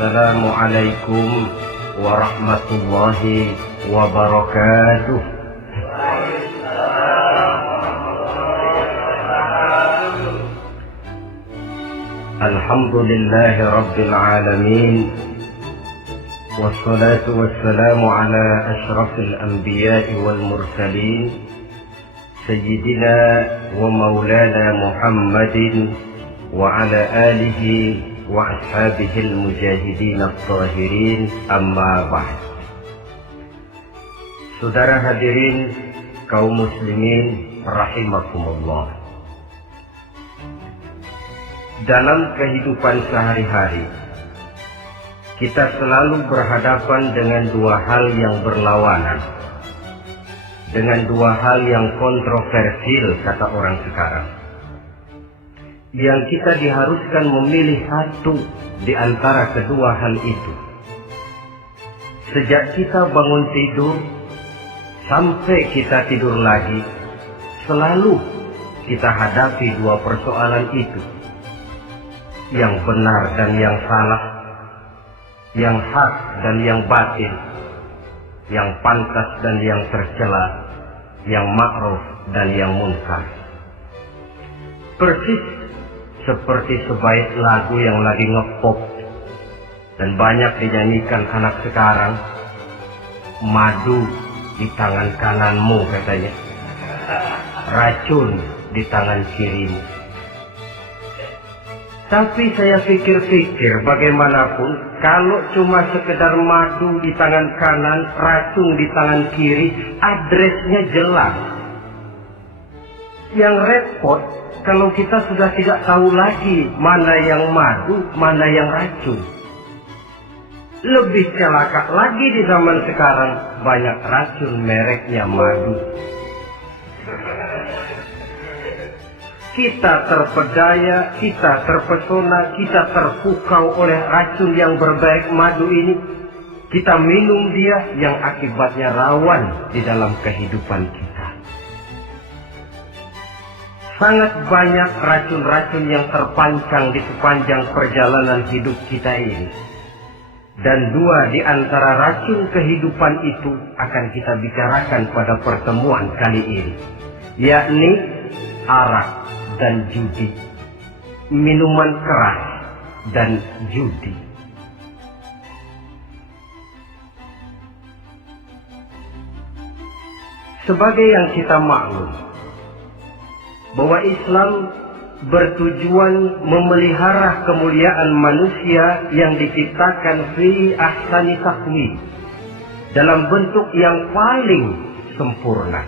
Assalamualaikum warahmatullahi wabarakatuh. Alhamdulillahi rabbil alamin. Wassalatu wassalamu ala ashrafil anbiya'i wal mursalin Sayyidina wa maulana Muhammadin wa ala alihi wa ashabihil mujahidin at-tahirin, amma ba'd. Saudara hadirin kaum muslimin rahimakumullah. Dalam kehidupan sehari-hari kita selalu berhadapan dengan dua hal yang berlawanan, dengan dua hal yang kontroversial kata orang sekarang, yang kita diharuskan memilih satu di antara kedua hal itu. Sejak kita bangun tidur sampai kita tidur lagi, selalu kita hadapi dua persoalan itu, yang benar dan yang salah, yang hak dan yang batil, yang pantas dan yang tercela, yang ma'ruf dan yang munkar. Persis seperti sebaik lagu yang lagi ngepop dan banyak dinyanyikan anak sekarang, madu di tangan kananmu katanya, racun di tangan kirimu. Tapi saya pikir-pikir, bagaimanapun kalau cuma sekedar madu di tangan kanan, racun di tangan kiri, adresnya jelas. Yang repot kalau kita sudah tidak tahu lagi mana yang madu, mana yang racun. Lebih celaka lagi di zaman sekarang, banyak racun mereknya madu. Kita terpedaya, kita terpesona, kita terpukau oleh racun yang berbaik madu ini. Kita minum dia yang akibatnya rawan di dalam kehidupan kita. Sangat banyak racun-racun yang terpancang di sepanjang perjalanan hidup kita ini. Dan dua di antara racun kehidupan itu akan kita bicarakan pada pertemuan kali ini, yakni arak dan judi, minuman keras dan judi. Sebagai yang kita maklum bahwa Islam bertujuan memelihara kemuliaan manusia yang diciptakan fi ahsani taqwim, dalam bentuk yang paling sempurna.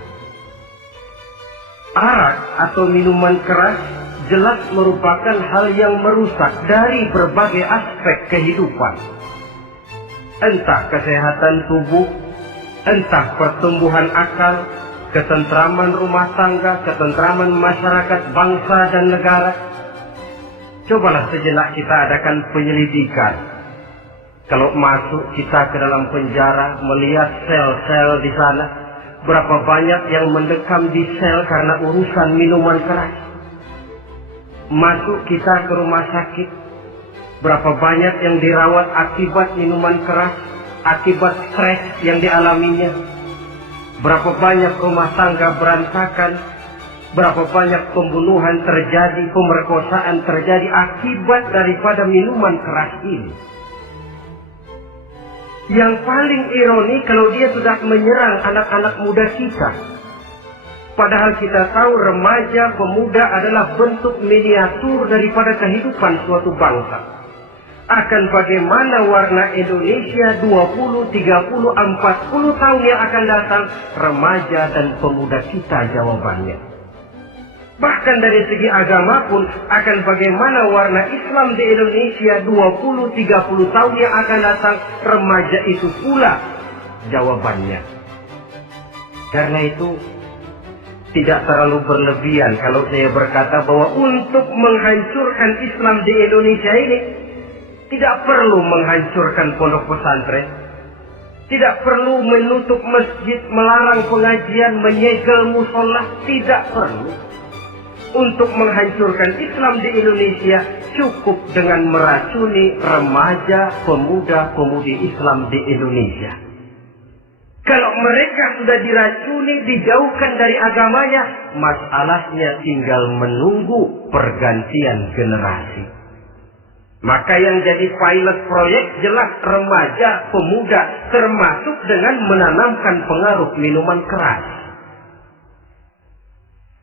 Arak atau minuman keras jelas merupakan hal yang merusak dari berbagai aspek kehidupan. Entah kesehatan tubuh, entah pertumbuhan akal, ketentraman rumah tangga, ketentraman masyarakat, bangsa dan negara. Cobalah sejenak kita adakan penyelidikan. Kalau masuk kita ke dalam penjara, melihat sel-sel di sana, berapa banyak yang mendekam di sel karena urusan minuman keras. Masuk kita ke rumah sakit, berapa banyak yang dirawat akibat minuman keras, akibat stres yang dialaminya. Berapa banyak rumah tangga berantakan, berapa banyak pembunuhan terjadi, pemerkosaan terjadi akibat daripada minuman keras ini. Yang paling ironi kalau dia sudah menyerang anak-anak muda kita. Padahal kita tahu remaja, pemuda adalah bentuk miniatur daripada kehidupan suatu bangsa. Akan bagaimana warna Indonesia 20, 30, 40 tahun yang akan datang, remaja dan pemuda kita jawabannya. Bahkan dari segi agama pun, akan bagaimana warna Islam di Indonesia 20, 30 tahun yang akan datang, remaja itu pula jawabannya. Karena itu, tidak terlalu berlebihan kalau saya berkata bahwa untuk menghancurkan Islam di Indonesia ini, tidak perlu menghancurkan pondok pesantren, tidak perlu menutup masjid, melarang pengajian, menyegel musola, tidak perlu. untuk menghancurkan Islam di Indonesia cukup dengan meracuni remaja, pemuda-pemudi Islam di Indonesia. Kalau mereka sudah diracuni, dijauhkan dari agamanya, masalahnya tinggal menunggu pergantian generasi. Maka yang jadi pilot proyek jelas remaja, pemuda, termasuk dengan menanamkan pengaruh minuman keras.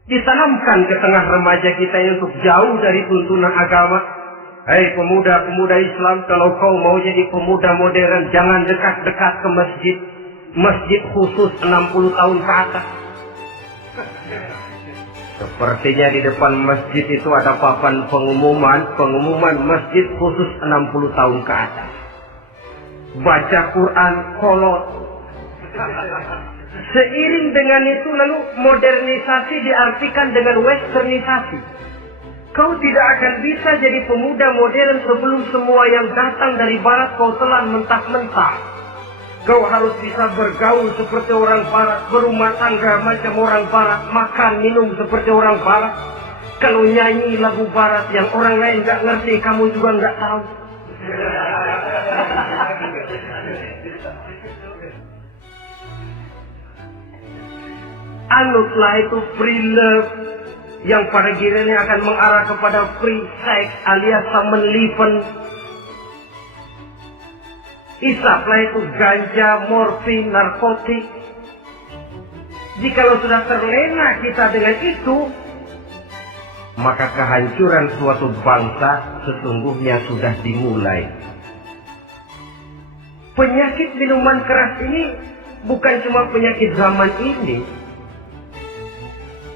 Ditanamkan ke tengah remaja kita untuk jauh dari tuntunan agama. Hei pemuda-pemuda Islam, kalau kau mau jadi pemuda modern, jangan dekat-dekat ke masjid. Masjid khusus 60 tahun ke atas. Sepertinya di depan masjid itu ada papan pengumuman masjid khusus 60 tahun ke atas. Baca Quran kolot. Seiring dengan itu lalu modernisasi diartikan dengan westernisasi. Kau tidak akan bisa jadi pemuda modern sebelum semua yang datang dari barat kau telan mentah-mentah. Kau harus bisa bergaul seperti orang barat, berumah tangga macam orang barat, makan minum seperti orang barat. Kalau nyanyi lagu barat yang orang lain nggak ngerti, kamu juga nggak tahu. Anutlah itu free love yang pada gilirannya akan mengarah kepada free sex alias samenleven. Isaplah itu ganja, morfin, narkotik. Jikalau sudah terlena kita dengan itu, maka kehancuran suatu bangsa sesungguhnya sudah dimulai. Penyakit minuman keras ini bukan cuma penyakit zaman ini.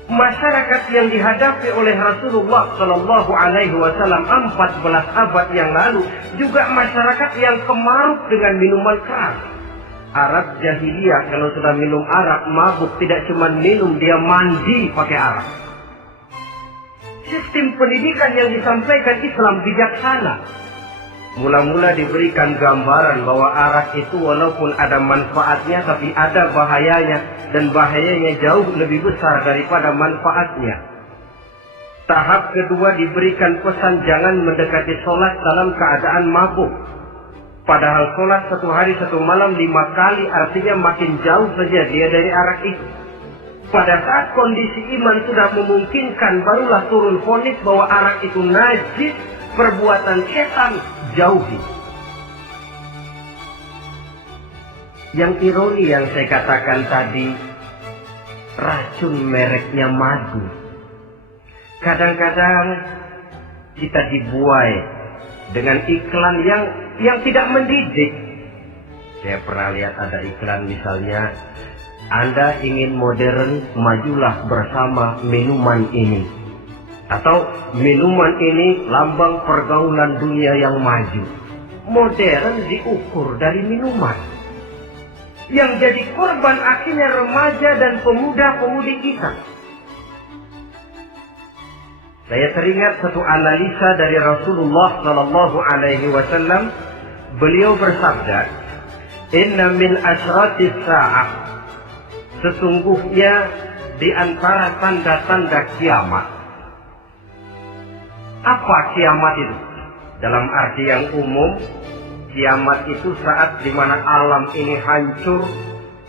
Masyarakat yang dihadapi oleh Rasulullah Shallallahu Alaihi Wasallam 14 abad yang lalu juga masyarakat yang kemaruk dengan minuman keras. Arab jahiliyah kalau sudah minum arak mabuk, tidak cuma minum, dia mandi pakai arak. Sistem pendidikan yang disampaikan Islam bijaksana. Mula-mula diberikan gambaran bahwa arak itu walaupun ada manfaatnya tapi ada bahayanya, dan bahayanya jauh lebih besar daripada manfaatnya. Tahap kedua diberikan pesan jangan mendekati sholat dalam keadaan mabuk. Padahal sholat 1 hari 1 malam 5 kali, artinya makin jauh saja dia dari arak itu. Pada saat kondisi iman sudah memungkinkan, barulah turun vonis bahwa arak itu najis, perbuatan setan, jauhi. Yang ironi yang saya katakan tadi, racun mereknya madu. Kadang-kadang kita dibuai dengan iklan yang tidak mendidik. Saya pernah lihat ada iklan misalnya, Anda ingin modern, majulah bersama minuman ini. Atau minuman ini lambang pergaulan dunia yang maju. Modern diukur dari minuman. Yang jadi korban akhirnya remaja dan pemuda-pemudi kita. Saya teringat satu analisa dari Rasulullah Sallallahu Alaihi Wasallam. Beliau bersabda, Inna min asyratis sa'ah, sesungguhnya di antara tanda-tanda kiamat. Apa kiamat itu? Dalam arti yang umum, kiamat itu saat dimana alam ini hancur,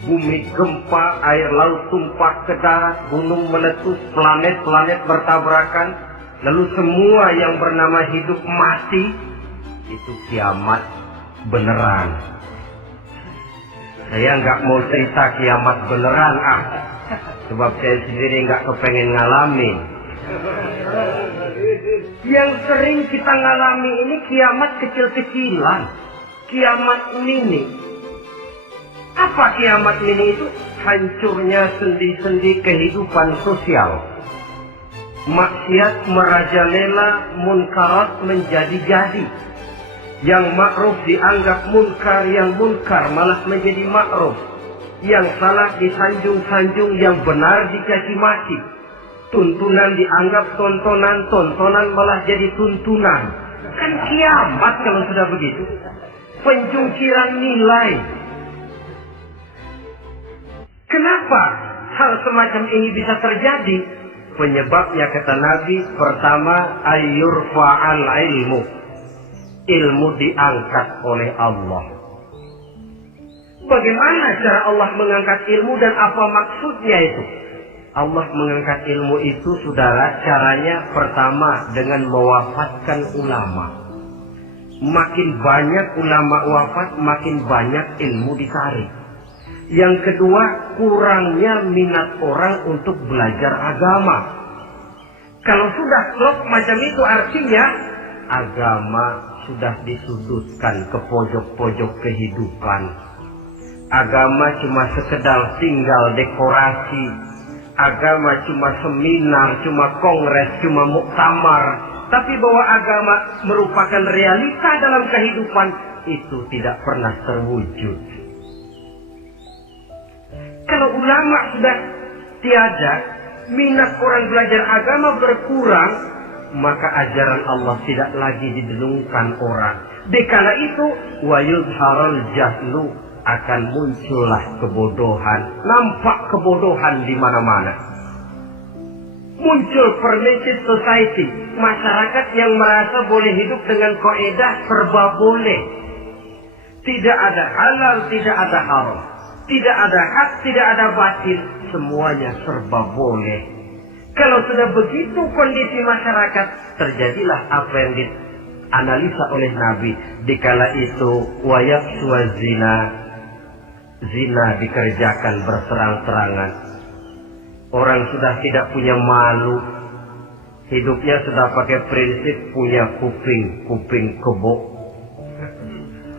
bumi gempa, air laut tumpah ke darat, gunung meletus, planet-planet bertabrakan, lalu semua yang bernama hidup mati. Itu kiamat beneran. Saya nggak mau cerita kiamat beneran, sebab saya sendiri nggak kepengen ngalamin. Yang sering kita ngalami ini kiamat kecil-kecilan, kiamat mini. Apa kiamat mini itu? Hancurnya sendi-sendi kehidupan sosial. Maksiat merajalela, munkarat menjadi-jadi. Yang ma'ruf dianggap munkar, yang munkar malah menjadi ma'ruf. Yang salah disanjung-sanjung, yang benar dicaci maki. Tuntunan dianggap tontonan, tontonan malah jadi tuntunan. Kan kiamat kalau sudah begitu. Penjungkiran nilai. Kenapa hal semacam ini bisa terjadi? Penyebabnya kata Nabi, pertama ayyurfa'al ilmu. Ilmu diangkat oleh Allah. Bagaimana cara Allah mengangkat ilmu dan apa maksudnya itu? Allah mengangkat ilmu itu, saudara, caranya pertama dengan mewafatkan ulama. Makin banyak ulama wafat, makin banyak ilmu ditarik. Yang kedua, kurangnya minat orang untuk belajar agama. Kalau sudah klop macam itu, artinya agama sudah disudutkan ke pojok-pojok kehidupan. Agama cuma sekedar tinggal dekorasi. Agama cuma seminar, cuma kongres, cuma muktamar. Tapi bahwa agama merupakan realita dalam kehidupan, itu tidak pernah terwujud. Kalau ulama sudah tiada, minat orang belajar agama berkurang, maka ajaran Allah tidak lagi didengungkan orang. Dikala itu, wa yudharul jahlu, akan muncullah kebodohan. Nampak kebodohan di mana-mana. Muncul permitted society, masyarakat yang merasa boleh hidup dengan kaidah serba boleh. Tidak ada halal, tidak ada haram. Tidak ada hak, tidak ada batil. Semuanya serba boleh. Kalau sudah begitu kondisi masyarakat, terjadilah apa yang dianalisa oleh Nabi. Dikala itu, wayaqsu zina. Zina dikerjakan berterang-terangan. Orang sudah tidak punya malu. Hidupnya sudah pakai prinsip punya kuping kebo.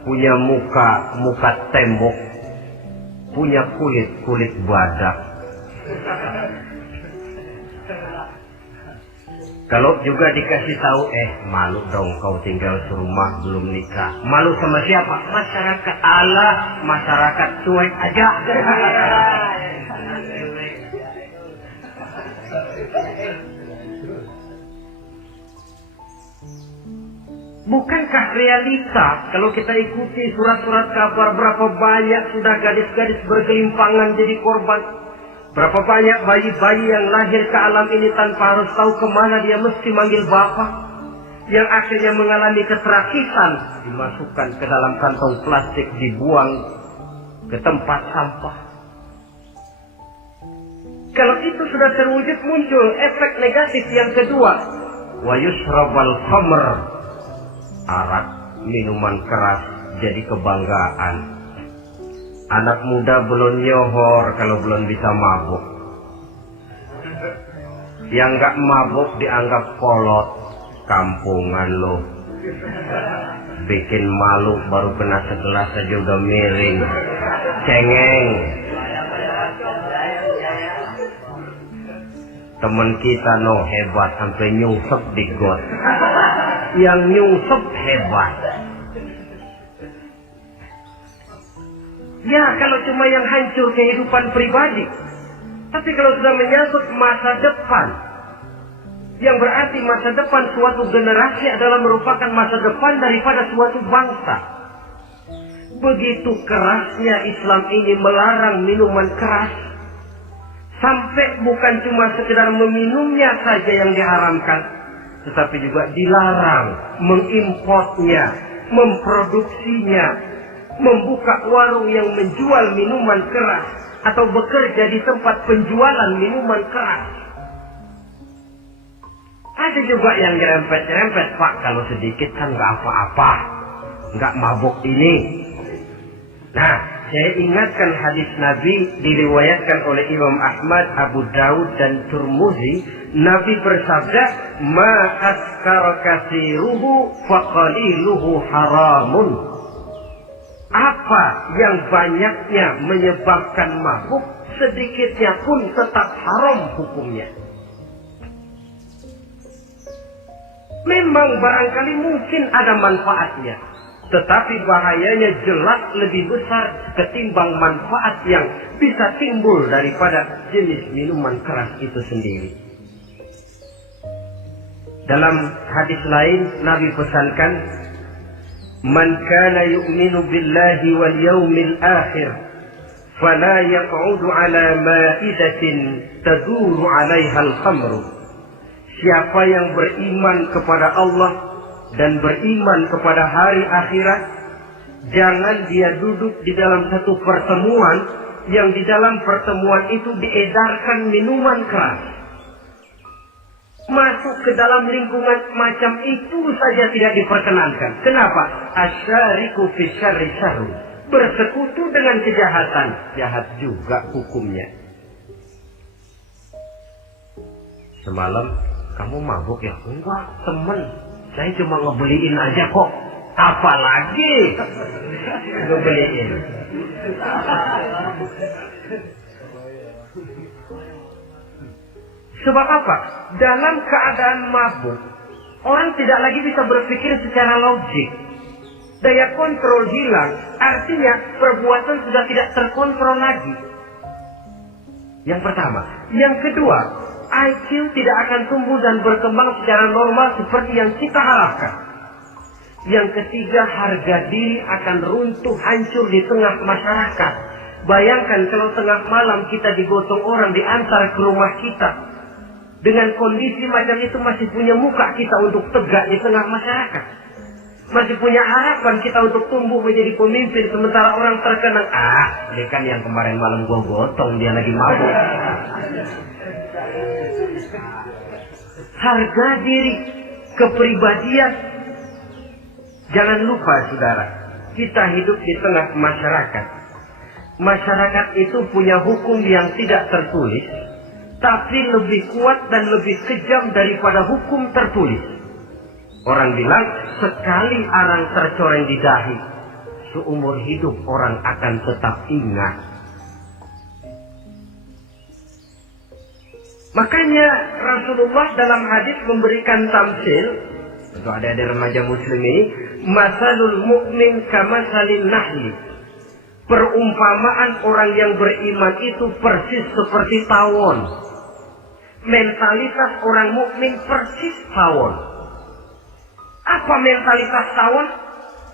Punya muka tembok. Punya kulit badak. Kalau juga dikasih tahu, malu dong kau tinggal serumah belum nikah. Malu sama siapa? Masyarakat. Allah, masyarakat cuek aja. Bukankah realita kalau kita ikuti surat-surat kabar, berapa banyak sudah gadis-gadis bergelimpangan jadi korban? Berapa banyak bayi-bayi yang lahir ke alam ini tanpa harus tahu kemana dia mesti manggil bapak, yang akhirnya mengalami keterakisan, dimasukkan ke dalam kantong plastik, dibuang ke tempat sampah. Kalau itu sudah terwujud, muncul efek negatif yang kedua, wa yushrabal khamr, arak, minuman keras jadi kebanggaan. Anak muda belum nyohor kalau belum bisa mabuk. Yang nggak mabuk dianggap kolot. Kampungan lo. Bikin malu baru kena segelas aja udah miring. Cengeng. Temen kita hebat sampai nyungsep di got. Yang nyungsep hebat. Ya, kalau cuma yang hancur kehidupan pribadi. Tapi kalau sudah menyangkut masa depan, yang berarti masa depan suatu generasi adalah merupakan masa depan daripada suatu bangsa. Begitu kerasnya Islam ini melarang minuman keras, sampai bukan cuma sekedar meminumnya saja yang diharamkan, tetapi juga dilarang mengimportnya, memproduksinya, membuka warung yang menjual minuman keras atau bekerja di tempat penjualan minuman keras. Ada juga yang nyerempet-nyerempet, Pak, kalau sedikit kan nggak apa-apa, nggak mabuk ini. Nah, saya ingatkan hadis Nabi diriwayatkan oleh Imam Ahmad, Abu Daud dan Turmuzi. Nabi bersabda, "Ma askara katsiruhu faqaliluhu haramun." Apa yang banyaknya menyebabkan mabuk, sedikitnya pun tetap haram hukumnya. Memang barangkali mungkin ada manfaatnya, tetapi bahayanya jelas lebih besar ketimbang manfaat yang bisa timbul daripada jenis minuman keras itu sendiri. Dalam hadis lain Nabi pesankan, "Man kana yu'minu billahi wal yawmil akhir fala yaq'udu ala ma'idatin taduru 'alaiha al-khamru. Siapa yang beriman kepada Allah dan beriman kepada hari akhirat, jangan dia duduk di dalam satu pertemuan yang di dalam pertemuan itu diedarkan minuman keras. Masuk ke dalam lingkungan macam itu saja tidak diperkenankan. Kenapa? Asyariku fi syarri syarru. Bersekutu dengan kejahatan, jahat juga hukumnya. Semalam kamu mabuk ya? Enggak, temen. Saya cuma ngebeliin aja kok. Apalagi ngebeliin. Sebab apa? Dalam keadaan mabuk, orang tidak lagi bisa berpikir secara logik. Daya kontrol hilang, artinya perbuatan sudah tidak terkontrol lagi. Yang pertama. Yang kedua, IQ tidak akan tumbuh dan berkembang secara normal seperti yang kita harapkan. Yang ketiga, harga diri akan runtuh hancur di tengah masyarakat. Bayangkan kalau tengah malam kita digotong orang diantar ke rumah kita. Dengan kondisi macam itu masih punya muka kita untuk tegak di tengah masyarakat. Masih punya harapan kita untuk tumbuh menjadi pemimpin. Sementara orang terkenang, ini kan yang kemarin malam gua gotong, dia lagi mabuk. Harga diri, kepribadian. Jangan lupa saudara, kita hidup di tengah masyarakat. Masyarakat itu punya hukum yang tidak tertulis, tapi lebih kuat dan lebih kejam daripada hukum tertulis. Orang bilang, sekali arang tercoreng di dahi, seumur hidup orang akan tetap ingat. Makanya Rasulullah dalam hadis memberikan tamsil untuk adik-adik remaja muslim ini, masalul mu'min kamasalin nahli. Perumpamaan orang yang beriman itu persis seperti tawon. Mentalitas orang mukmin persis tawon. Apa mentalitas tawon?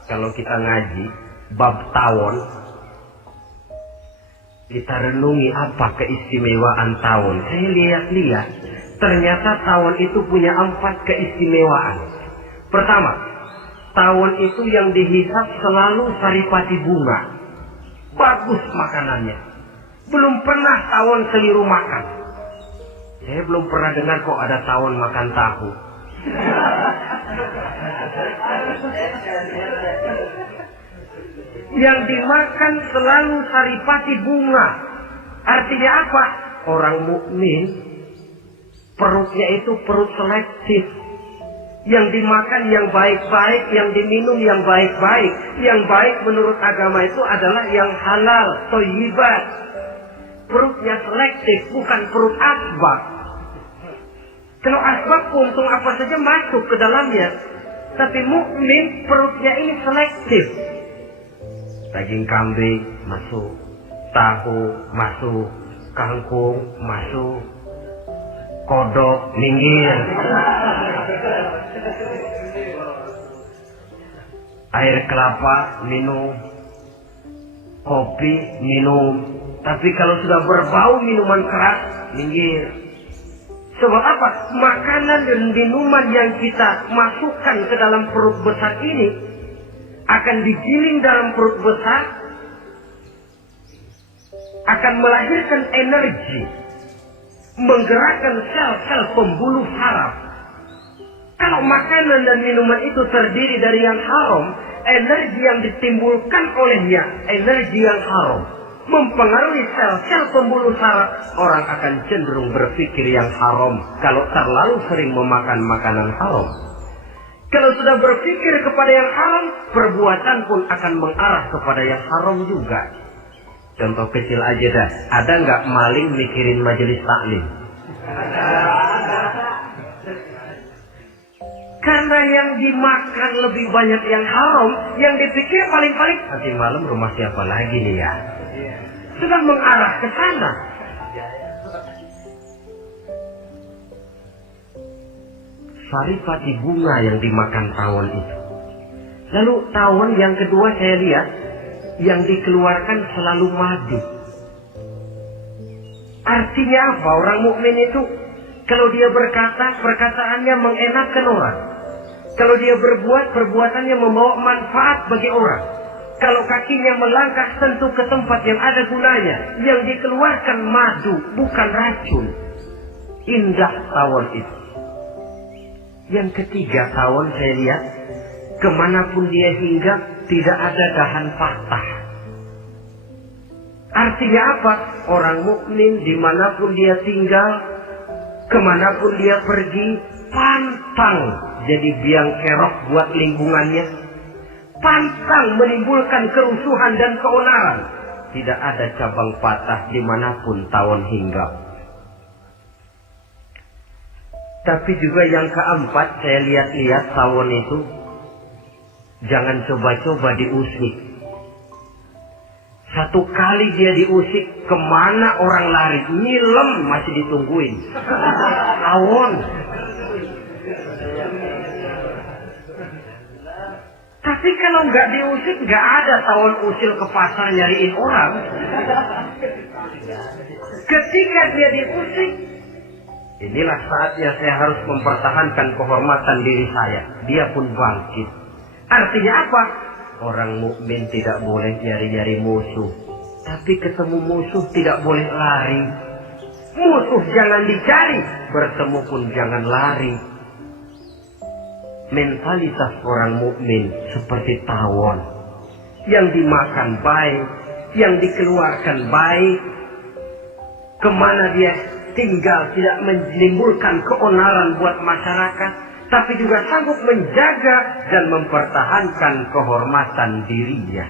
Kalau kita ngaji bab tawon, kita renungi apa keistimewaan tawon. Saya lihat-lihat, ternyata tawon itu punya 4 keistimewaan. Pertama, tawon itu yang dihisap selalu saripati bunga. Bagus makanannya. Belum pernah tawon keliru makan. Saya belum pernah dengar kok ada tawon makan tahu. Yang dimakan selalu saripati bunga. Artinya apa? Orang mukmin perutnya itu perut selektif. Yang dimakan yang baik-baik, yang diminum yang baik-baik. Yang baik menurut agama itu adalah yang halal, thayyibat. Perutnya selektif, bukan perut asbab. Kalau asbab untung apa saja masuk ke dalamnya. Tapi mukmin perutnya ini selektif. Daging kambing masuk, tahu masuk, kangkung masuk, kodok minggir. Air kelapa minum, kopi minum. Tapi kalau sudah berbau minuman keras, minggir. Sebab apa? Makanan dan minuman yang kita masukkan ke dalam perut besar ini akan digiling dalam perut besar, akan melahirkan energi, menggerakkan sel-sel pembuluh saraf. Kalau makanan dan minuman itu terdiri dari yang haram, energi yang ditimbulkan olehnya, energi yang haram, mempengaruhi sel-sel pembuluh saraf. Orang akan cenderung berpikir yang haram kalau terlalu sering memakan makanan haram. Kalau sudah berpikir kepada yang haram, perbuatan pun akan mengarah kepada yang haram juga. Contoh kecil aja dah, ada nggak maling mikirin majelis taklim? Karena yang dimakan lebih banyak yang haram, yang dipikir paling-paling nanti malam rumah siapa lagi nih ya? Sudah mengarah ke sana. Saripati bunga yang dimakan tawon itu. Lalu tawon yang kedua saya lihat, yang dikeluarkan selalu madu. Artinya apa orang mukmin itu? Kalau dia berkata, perkataannya mengenakan orang. Kalau dia berbuat, perbuatannya membawa manfaat bagi orang. Kalau kakinya melangkah tentu ke tempat yang ada gunanya, yang dikeluarkan madu, bukan racun. Indah tawon itu. Yang ketiga, tawon saya lihat, kemanapun dia hinggap, tidak ada dahan patah. Artinya apa? Orang mukmin dimanapun dia tinggal, kemanapun dia pergi, pantang jadi biang kerok buat lingkungannya, pantang menimbulkan kerusuhan dan keonaran. Tidak ada cabang patah dimanapun tawon hinggap. Tapi juga yang keempat, saya lihat-lihat tawon itu jangan coba-coba diusik. Satu kali dia diusik, kemana orang lari, nyilem masih ditungguin. Tawon. Tapi kalau nggak diusik, nggak ada tawon usil ke pasar nyariin orang. Ketika dia diusik, inilah saatnya saya harus mempertahankan kehormatan diri saya. Dia pun bangkit. Artinya apa? Orang mukmin tidak boleh nyari-nyari musuh. Tapi ketemu musuh tidak boleh lari. Musuh jangan dicari, bertemu pun jangan lari. Mentalitas orang mukmin seperti tawon. Yang dimakan baik, yang dikeluarkan baik. Kemana dia tinggal tidak menimbulkan keonaran buat masyarakat, tapi juga sanggup menjaga dan mempertahankan kehormatan dirinya.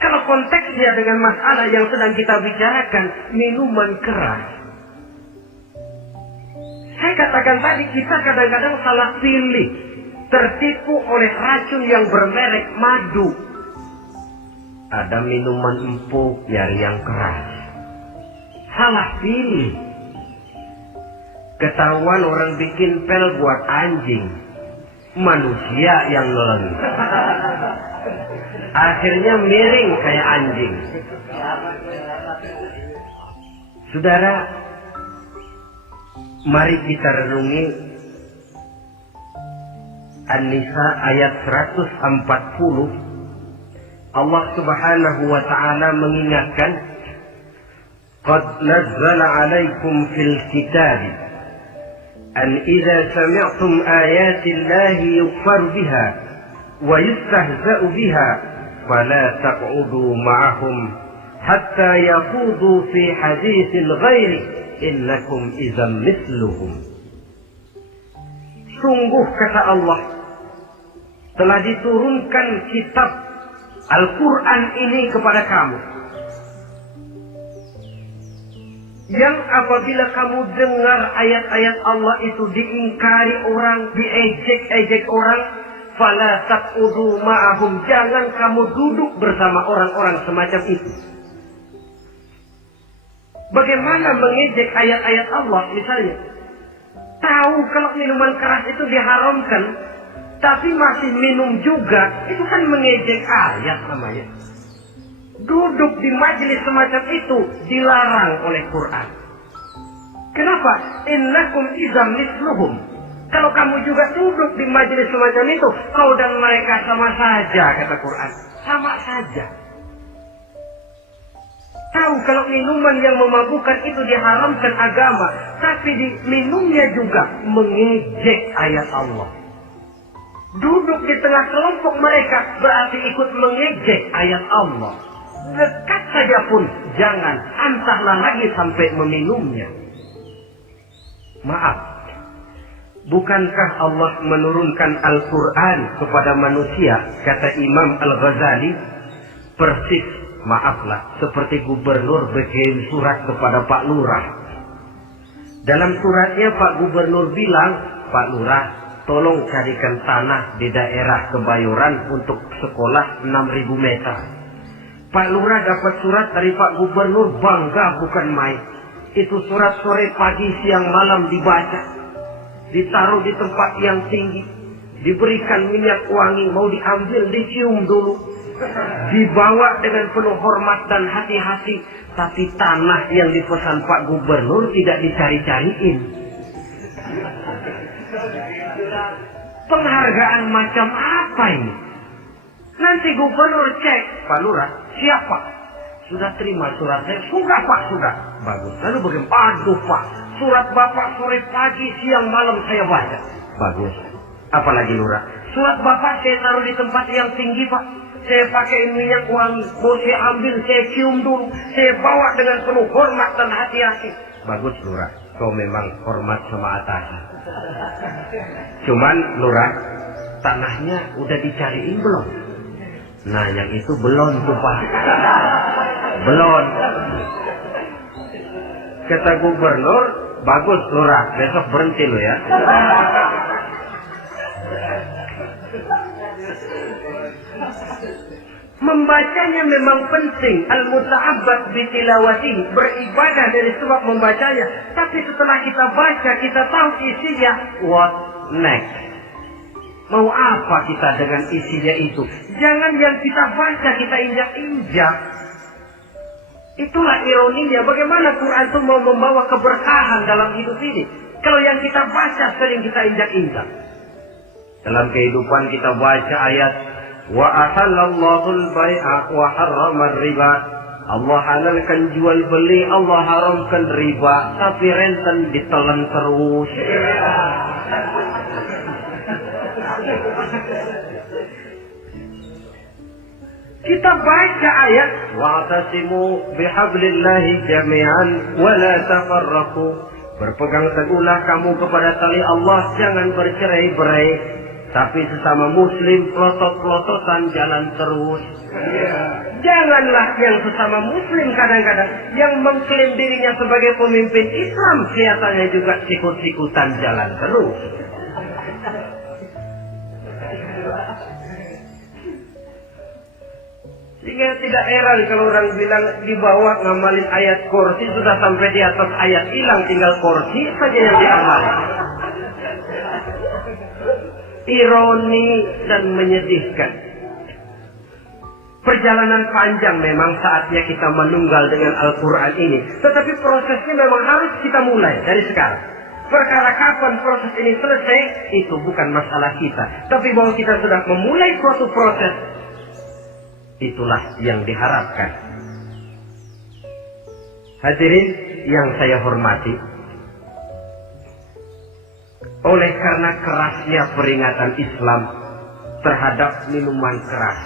Kalau konteksnya dengan masalah yang sedang kita bicarakan, minuman keras. Saya katakan tadi, kita kadang-kadang salah pilih, tertipu oleh racun yang bermerek madu. Ada minuman empuk, nyari yang keras. Salah pilih. Ketahuan orang bikin pel buat anjing, manusia yang nelen. Akhirnya miring kayak anjing. Saudara, mari kita renungi An-Nisa ayat 140. Allah Subhanahu wa ta'ala mengingatkan, "Qad nazzala 'alaikum fil kitab an idza sami'tum ayati Allahi yukfar biha wa yustahza'u biha fala taq'udu ma'ahum hatta yaqudu fi haditsin ghairi innakum idzan mithluhum." Sungguh kata Allah, telah diturunkan kitab Al-Quran ini kepada kamu, yang apabila kamu dengar ayat-ayat Allah itu diingkari orang, diejek-ejek orang, fala taqudu ma'ahum, jangan kamu duduk bersama orang-orang semacam itu. Bagaimana mengejek ayat-ayat Allah? Misalnya, tahu kalau minuman keras itu diharamkan, tapi masih minum juga, itu kan mengejek ayat namanya. Duduk di majelis semacam itu dilarang oleh Quran. Kenapa? Innakum idzam mithluhum. Kalau kamu juga duduk di majelis semacam itu, kau dan mereka sama saja, kata Quran. Sama saja. Tahu kalau minuman yang memabukkan itu diharamkan agama, tapi minumnya juga mengejek ayat Allah. Duduk di tengah kelompok mereka berarti ikut mengejek ayat Allah. Dekat saja pun jangan, entahlah lagi sampai meminumnya. Maaf, bukankah Allah menurunkan Al-Quran kepada manusia, kata Imam Al-Ghazali, persis, maaflah, seperti gubernur berkirim surat kepada Pak Lurah. Dalam suratnya Pak Gubernur bilang, Pak Lurah, tolong carikan tanah di daerah Kebayoran untuk sekolah 6.000 meter. Pak Lurah dapat surat dari Pak Gubernur, bangga bukan main. Itu surat sore, pagi, siang, malam dibaca. Ditaruh di tempat yang tinggi. Diberikan minyak wangi, mau diambil, dicium dulu. Dibawa dengan penuh hormat dan hati-hati. Tapi tanah yang dipesan Pak Gubernur tidak dicari-cariin. Penghargaan macam apa ini? Nanti Gubernur cek, Pak Lurah, siapa? Sudah terima surat saya? Sudah Pak, sudah. Bagus. Lalu bagaimana? Aduh Pak, surat Bapak sore pagi siang malam saya baca. Bagus. Apalagi Lurah? Surat Bapak saya taruh di tempat yang tinggi Pak. Saya pakai minyak wangi, saya ambil, saya cium dulu, saya bawa dengan penuh hormat dan hati-hati. Bagus Lurah, kau memang hormat sama atasan. Cuman Lurah, tanahnya udah dicariin belum? Nah yang itu belum tuh Pak. Belum. Kata Gubernur, bagus Lurah, besok berhenti lo ya. Membacanya memang penting. Al-muta'abbad bitilawati, beribadah dari sebab membacanya. Tapi setelah kita baca, kita tahu isinya. What next? Mau apa kita dengan isinya itu? Jangan yang kita baca kita injak-injak. Itulah ironinya. Bagaimana Quran itu mau membawa keberkahan dalam hidup ini? Kalau yang kita baca sering kita injak-injak. Dalam kehidupan kita baca ayat wa ahallallahu al-bai'a wa harrama riba. Allah halalkan jual beli, Allah haramkan riba, tapi renten ditelan terus. Kita baca ayat wa'tasimu bihablillahi jami'an wa la tafarraqu. Berpegang teguhlah kamu kepada tali Allah, jangan bercerai-berai. Tapi sesama muslim pelotot-pelototan jalan terus. Janganlah yang sesama muslim kadang-kadang yang mengklaim dirinya sebagai pemimpin Islam kelihatannya juga sikut-sikutan jalan terus. Sehingga tidak heran kalau orang bilang di bawah ngamalin ayat kursi sudah sampai di atas ayat hilang, tinggal kursi saja yang diamalin. Ironi dan menyedihkan. Perjalanan panjang memang saatnya kita menunggal dengan Al-Quran ini. Tetapi prosesnya memang harus kita mulai dari sekarang. Perkara kapan proses ini selesai, itu bukan masalah kita. Tapi bahwa kita sudah memulai suatu proses, itulah yang diharapkan. Hadirin yang saya hormati, oleh karena kerasnya peringatan Islam terhadap minuman keras,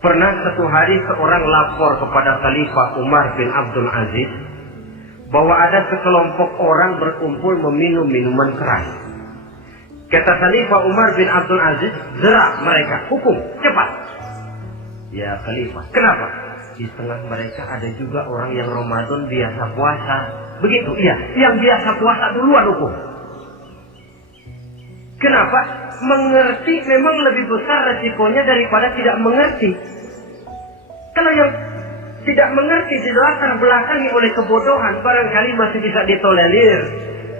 pernah satu hari seorang lapor kepada Khalifah Umar bin Abdul Aziz bahwa ada sekelompok orang berkumpul meminum minuman keras. Kata Khalifah Umar bin Abdul Aziz, "Zera mereka, hukum, cepat." Ya Khalifah, kenapa? Di tengah mereka ada juga orang yang Ramadan biasa puasa. Begitu, iya, yang biasa puasa duluan hukum. Kenapa? Mengerti memang lebih besar resikonya daripada tidak mengerti. Kalau yang tidak mengerti dilatar belakangi oleh kebodohan, barangkali masih bisa ditolerir,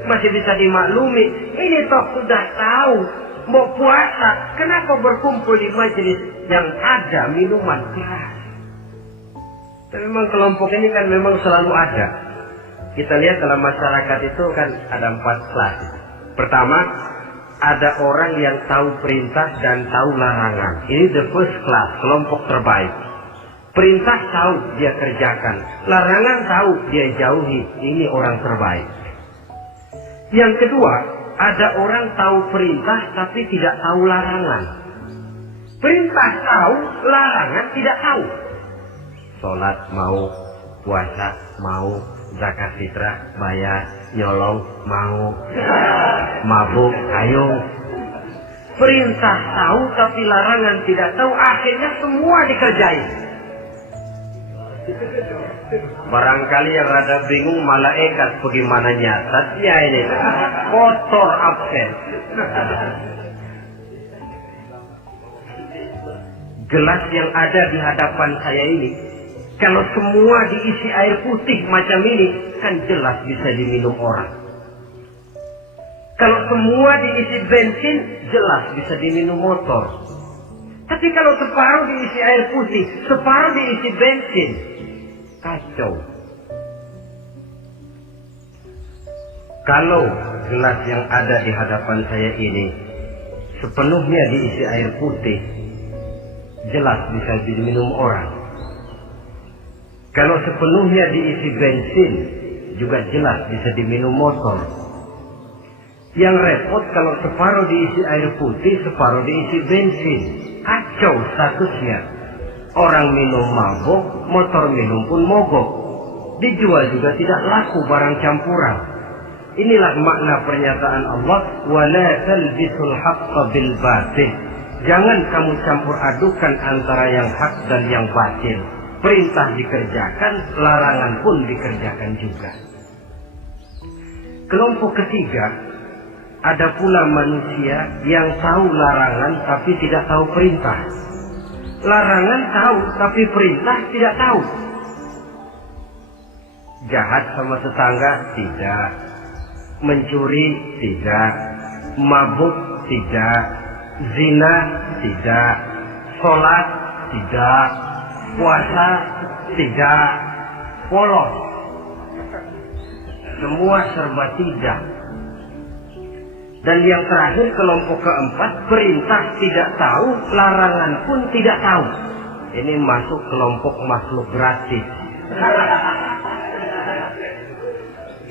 masih bisa dimaklumi. Ini toh sudah tahu mau puasa, kenapa berkumpul di majelis yang ada minuman keras? Tapi memang kelompok ini kan memang selalu ada. Kita lihat dalam masyarakat itu kan ada 4 kelas. Pertama, ada orang yang tahu perintah dan tahu larangan. Ini the first class, kelompok terbaik. Perintah tahu dia kerjakan, larangan tahu dia jauhi. Ini orang terbaik. Yang kedua, ada orang tahu perintah tapi tidak tahu larangan. Perintah tahu, larangan tidak tahu. Sholat mau, puasa mau, zakat fitrah bayar, nyolong mau, mabuk ayo. Perintah tahu tapi larangan tidak tahu, akhirnya semua dikerjain. Barangkali yang rada bingung malaikat bagaimana nyatatnya ini, kotor absen. Gelas yang ada di hadapan saya ini, kalau semua diisi air putih macam ini, kan jelas bisa diminum orang. Kalau semua diisi bensin, jelas bisa diminum motor. Tapi kalau separuh diisi air putih, separuh diisi bensin, kacau. Kalau gelas yang ada di hadapan saya ini sepenuhnya diisi air putih, jelas bisa diminum orang. Kalau sepenuhnya diisi bensin, juga jelas bisa diminum motor. Yang repot kalau separuh diisi air putih, separuh diisi bensin. Kacau statusnya. Orang minum mabok, motor minum pun mogok. Dijual juga tidak laku barang campuran. Inilah makna pernyataan Allah, wala talbisul haqqa bil batil. Jangan kamu campur adukan antara yang hak dan yang batil. Perintah dikerjakan, larangan pun dikerjakan juga. Kelompok ketiga, ada pula manusia yang tahu larangan tapi tidak tahu perintah. Larangan tahu tapi perintah tidak tahu. Jahat sama tetangga tidak, mencuri tidak, mabuk tidak, zina tidak, sholat tidak, puasa tidak, polos, semua serba tidak. Dan yang terakhir, kelompok keempat, perintah tidak tahu, larangan pun tidak tahu. Ini masuk kelompok makhluk gratis.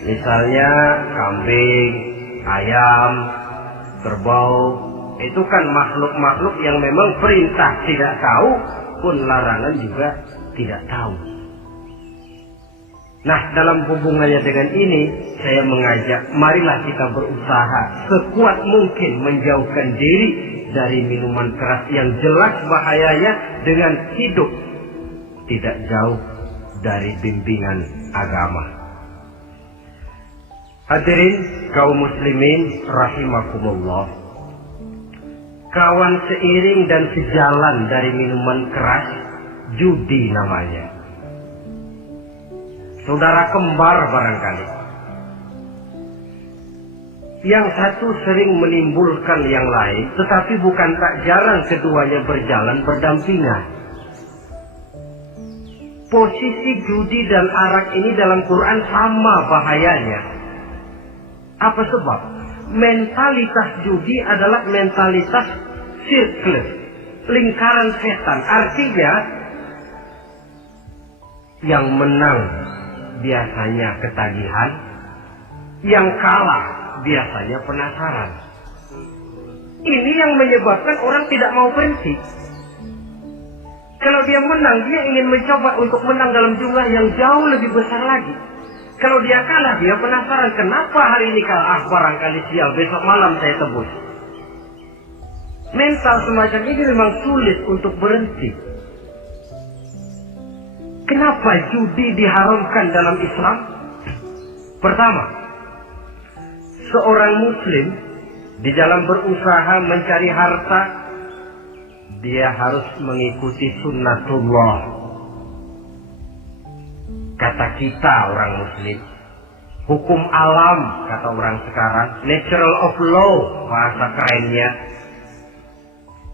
Misalnya kambing, ayam, kerbau, itu kan makhluk-makhluk yang memang perintah tidak tahu, pun larangan juga tidak tahu. Nah, dalam hubungannya dengan ini, saya mengajak, marilah kita berusaha sekuat mungkin menjauhkan diri dari minuman keras yang jelas bahayanya dengan hidup tidak jauh dari bimbingan agama. Hadirin kaum muslimin rahimakumullah. Kawan seiring dan sejalan dari minuman keras, judi namanya. Saudara kembar barangkali. Yang satu sering menimbulkan yang lain, tetapi bukan tak jarang keduanya berjalan berdampingan. Posisi judi dan arak ini dalam Quran sama bahayanya. Apa sebab? Mentalitas judi adalah mentalitas sirkel, lingkaran setan. Artinya, yang menang biasanya ketagihan, yang kalah biasanya penasaran. Ini yang menyebabkan orang tidak mau berhenti. Kalau dia menang, dia ingin mencoba untuk menang dalam jumlah yang jauh lebih besar lagi. Kalau dia kalah, dia penasaran, kenapa hari ini kalah? Barangkali sial, besok malam saya tebus. Mental semacam ini memang sulit untuk berhenti. Kenapa judi diharamkan dalam Islam? Pertama, seorang muslim di dalam berusaha mencari harta, dia harus mengikuti sunnatullah. Kata kita orang muslim, hukum alam kata orang sekarang, natural of law bahasa kerennya.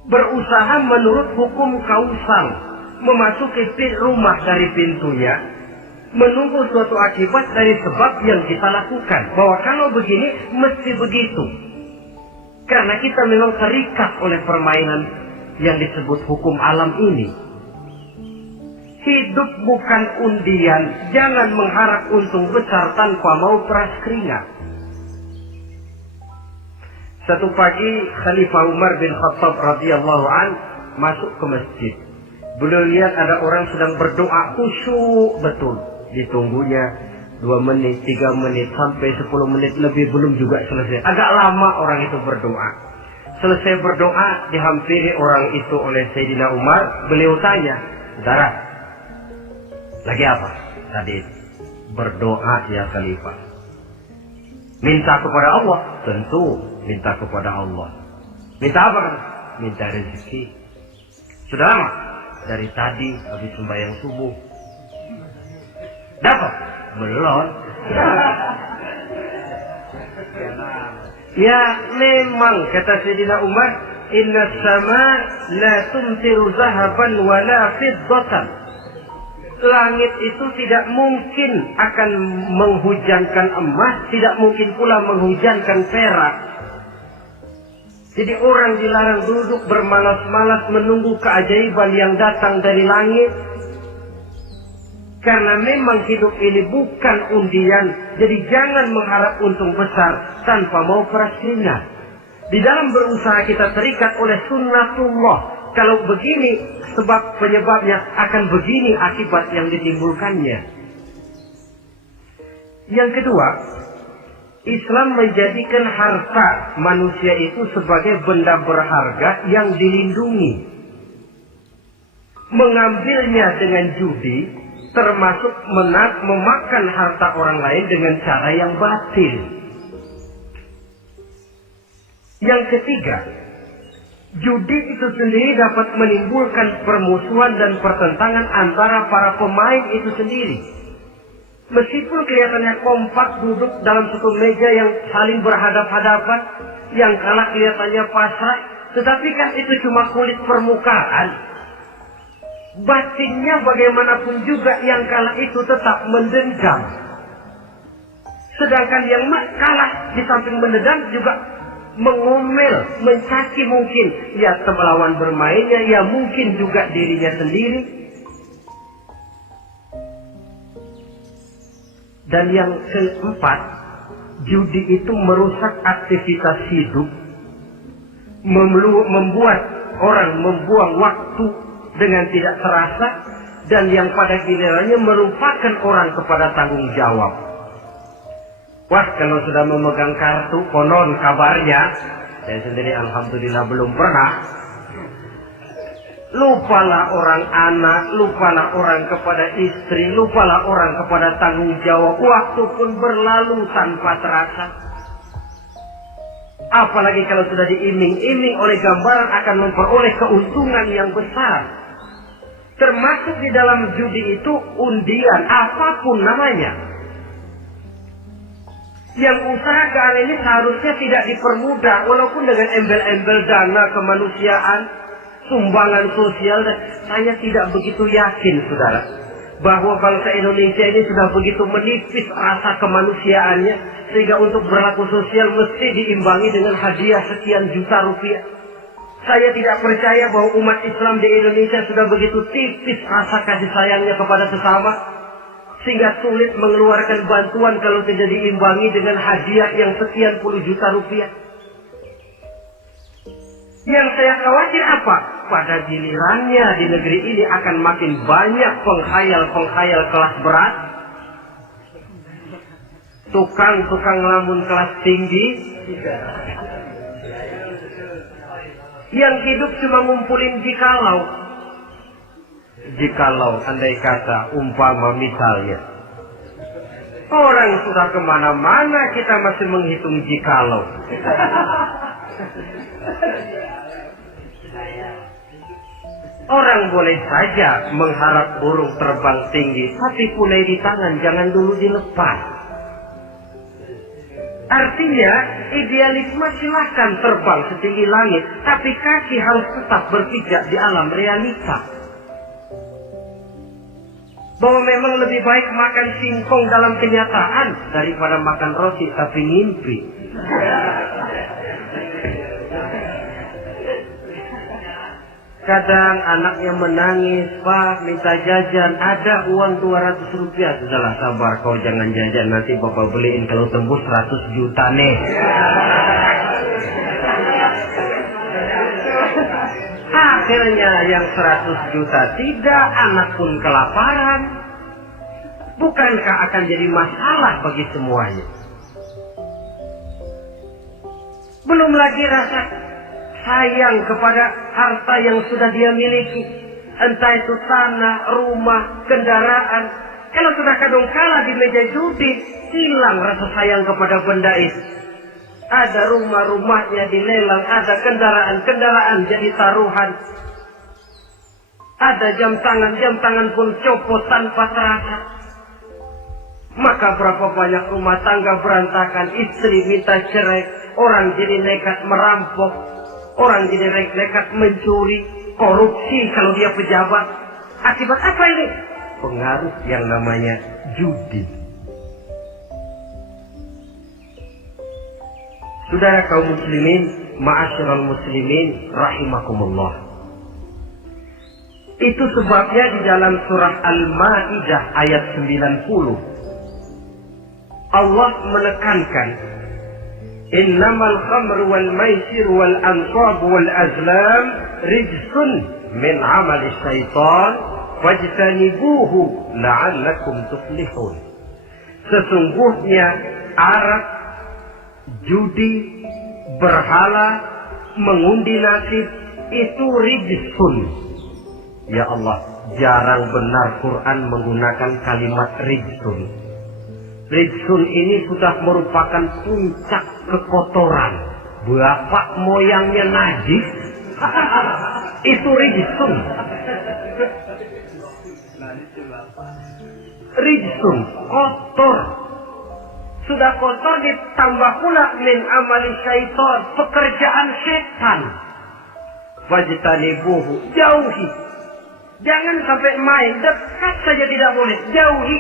Berusaha menurut hukum kausal, memasuki rumah dari pintunya, menunggu suatu akibat dari sebab yang kita lakukan. Bahwa kalau begini, mesti begitu. Karena kita memang terikat oleh permainan yang disebut hukum alam ini. Hidup bukan undian, jangan mengharap untung besar tanpa mau peras keringat. Satu pagi, Khalifah Umar bin Khattab radhiyallahu an masuk ke masjid. Beliau lihat ada orang sedang berdoa khusyuk betul. Ditunggunya 2 menit, 3 menit, sampai 10 menit lebih belum juga selesai. Agak lama orang itu berdoa. Selesai berdoa, dihampiri orang itu oleh Sayyidina Umar. Beliau tanya, saudara, lagi apa? Tadi berdoa ya Khalifah. Minta kepada Allah? Tentu minta kepada Allah. Minta apa? Minta rezeki. Sudah lama? Dari tadi habis sembahyang subuh. Dapat? Belum. Ya memang kata Sayyidina Umar, inna sama la tumtiru zahaban wala fiddatan. Langit itu tidak mungkin akan menghujankan emas, tidak mungkin pula menghujankan perak. Jadi orang dilarang duduk bermalas-malas menunggu keajaiban yang datang dari langit. Karena memang hidup ini bukan undian, jadi jangan mengharap untung besar tanpa mau peras keringat. Di dalam berusaha kita terikat oleh sunnatullah. Kalau begini sebab penyebabnya, akan begini akibat yang ditimbulkannya. Yang kedua, Islam menjadikan harta manusia itu sebagai benda berharga yang dilindungi. Mengambilnya dengan judi termasuk memakan harta orang lain dengan cara yang batil. Yang ketiga, judi itu sendiri dapat menimbulkan permusuhan dan pertentangan antara para pemain itu sendiri. Meskipun kelihatannya kompak duduk dalam satu meja yang saling berhadap-hadapan, yang kalah kelihatannya pasrah, tetapi kan itu cuma kulit permukaan. Batinnya bagaimanapun juga yang kalah itu tetap mendendam. Sedangkan yang kalah di samping mendendam juga mengomel, mencaci mungkin. Ya melawan bermainnya, ya mungkin juga dirinya sendiri. Dan yang keempat, judi itu merusak aktivitas hidup. Membuat orang membuang waktu dengan tidak terasa, dan yang pada gilirannya melupakan orang kepada tanggung jawab. Wah, kalau sudah memegang kartu, konon kabarnya, saya sendiri alhamdulillah belum pernah, lupalah orang anak, lupalah orang kepada istri, lupalah orang kepada tanggung jawab. Waktu pun berlalu tanpa terasa. Apalagi kalau sudah diiming-iming oleh gambaran akan memperoleh keuntungan yang besar. Termasuk di dalam judi itu undian, apapun namanya. Yang usaha keanehan ini seharusnya tidak dipermudah, walaupun dengan embel-embel dana kemanusiaan, sumbangan sosial. Saya tidak begitu yakin, saudara, bahwa bangsa Indonesia ini sudah begitu menipis rasa kemanusiaannya, sehingga untuk berlaku sosial mesti diimbangi dengan hadiah sekian juta rupiah. Saya tidak percaya bahwa umat Islam di Indonesia sudah begitu tipis rasa kasih sayangnya kepada sesama, sehingga sulit mengeluarkan bantuan kalau tidak diimbangi dengan hadiah yang sekian puluh juta rupiah. Yang saya khawatir apa? Pada gilirannya di negeri ini akan makin banyak penghayal-penghayal kelas berat, tukang-tukang lamun kelas tinggi, yang hidup cuma ngumpulin jikalau andai kata umpama misalnya orang sudah kemana-mana kita masih menghitung jikalau. Orang boleh saja mengharap burung terbang tinggi, tapi punai di tangan jangan dulu dilepas. Artinya, idealisme silahkan terbang setinggi langit, tapi kaki harus tetap berpijak di alam realita. Bahwa memang lebih baik makan singkong dalam kenyataan daripada makan roti tapi ngimpi. Kadang anaknya menangis, Pak minta jajan, ada uang 200 rupiah. Sudahlah sabar, kau jangan jajan, nanti bapak beliin kalau tembus 100 juta nih. Akhirnya yang 100 juta tidak, anak pun kelaparan. Bukankah akan jadi masalah bagi semuanya? Belum lagi rasa sayang kepada harta yang sudah dia miliki, entah itu tanah, rumah, kendaraan. Kalau sudah kadung kalah di meja judi, hilang rasa sayang kepada benda itu. Ada rumah-rumahnya dilelang, ada kendaraan-kendaraan jadi taruhan, ada jam tangan pun copot tanpa terasa. Maka berapa banyak rumah tangga berantakan, istri minta cerai, orang jadi nekat merampok. Orang jadi nekat mencuri, korupsi kalau dia pejabat. Akibat apa ini? Pengaruh yang namanya judi. Saudara kaum muslimin, ma'asyiral muslimin rahimakumullah. Itu sebabnya di dalam surah Al-Maidah ayat 90 Allah menekankan, innamal khamru wal maisir wal ansab wal azlam rijsun min amali syaitan fajtanibuhu la'allakum tuflihun. Sesungguhnya arak, judi, berhala, mengundi nasib itu rijsun. Ya Allah, jarang benar Quran menggunakan kalimat rijsun. Rijsun ini sudah merupakan puncak kekotoran. Bapak moyangnya najis, itu rijsun. Rijsun, kotor. Sudah kotor ditambah pula min amali syaitan, pekerjaan setan. Wajtanibuhu, jauhi. Jangan sampai main, dekat saja tidak boleh, jauhi.